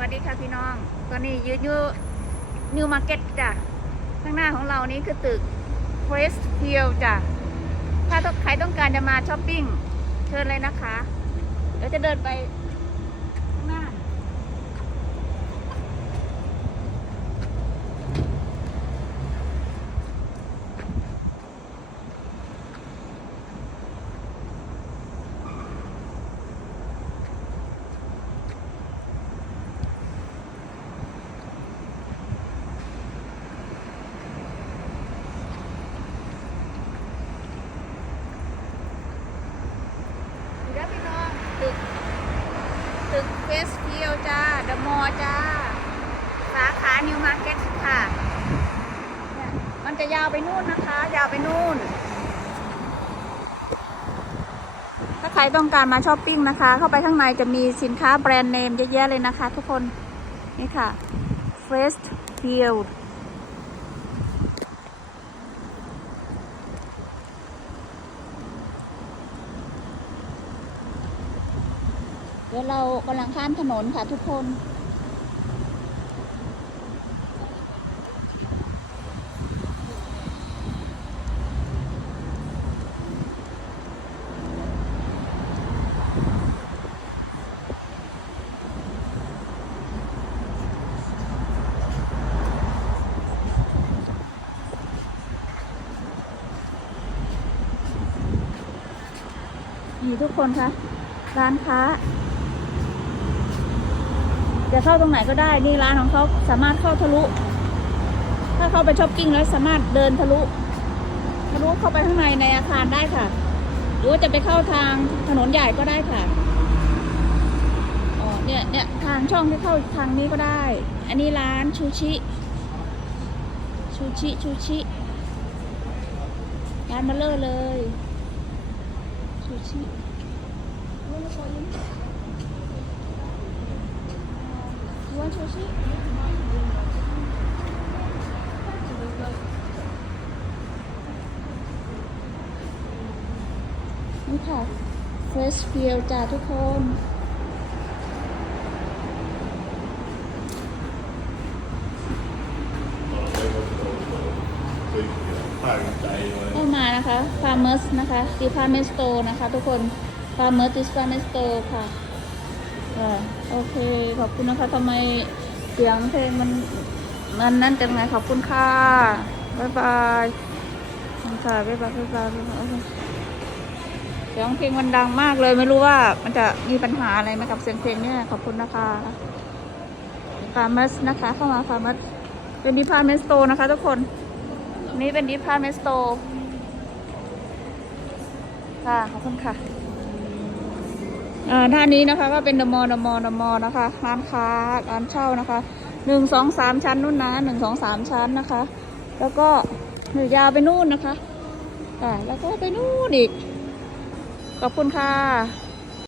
วัสดีค่ะพี่น้อง ตอนนี้ยืนอยู่นิวมาร์เก็ตจ้ะ ข้างหน้าของเรานี้คือตึกเฟรสเทียลจ้ะ ถ้าใครต้องการจะมาช้อปปิ้ง เชิญเลยนะคะ เดี๋ยวจะเดินไปข้างหน้า ดีแล้วพี่น้องตึก ตึ กเฟสเทียวจ้าเดอะมอลล์จ้า สาขานิวมาร์เก็ตค่ะเนี่ยมันจะยาวไปนู่นนะคะ ยาวไปนู่น ถ้าใครต้องการมาช้อปปิ้งนะคะ เข้าไปข้างในจะมีสินค้าแบรนด์เนมเยอะแยะเลยนะคะทุกคน นี่ค่ะ f ฟ e ส t f i e l d เดี๋ยวเรากำลังข้ามถนนค่ะทุกคน นี่ทุกคนคะร้านค้า จะเข้าตรงไหนก็ได้ นี่ร้านของเขาสามารถเข้าทะลุ ถ้าเข้าไปช้อปปิ้งแล้วสามารถเดินทะลุ ทะลุเข้าไปข้างในในอาคารได้ค่ะ หรือว่าจะไปเข้าทางถนนใหญ่ก็ได้ค่ะอ๋อเนี่ยเนี่ยทางช่องที่เข้าทางนี้ก็ได้ อันนี้ร้านชูชิ ชูชิ ชูชิ ร้านมาเลอร์เลย ชูชิ want sushi? นี่ค่ะ Fresh Feel จ้าทุกคนตั้งใจไว้เข้ามานะคะ Farmers นะคะ Department Store นะคะทุกคน Farmers Department Store ค่ะ อ่าโอเค ขอบคุณนะคะทำไมเสียงเพลงมันมันนั่นจังไงขอบคุณค่ะ บ๊ายบายขอบคุณค่ะบ๊ายบายบ๊ายบายบ๊ายบายเสียงเพลงมันดังมากเลย ไม่รู้ว่ามันจะมีปัญหาอะไรไหมกับเสียงเพลงเนี่ย ขอบคุณนะคะ Farmers นะคะ เข้ามา Farmers เป็น Department Store นะคะทุกคน นี่เป็น Department Store ค่ะ ขอบคุณค่ะ ด้านนี้นะคะก็เป็นเดมอลล์เดมอลล์เดมอร์นะคะ ร้านค้าร้านเช่านะคะหนึ่งสองสามชั้นนู่นนะหนึ่งสองสามชั้นนะคะ แล้วก็หรือยาวไปนู่นนะคะอ่าแล้วก็ไปนู่นอีก ขอบคุณค่ะ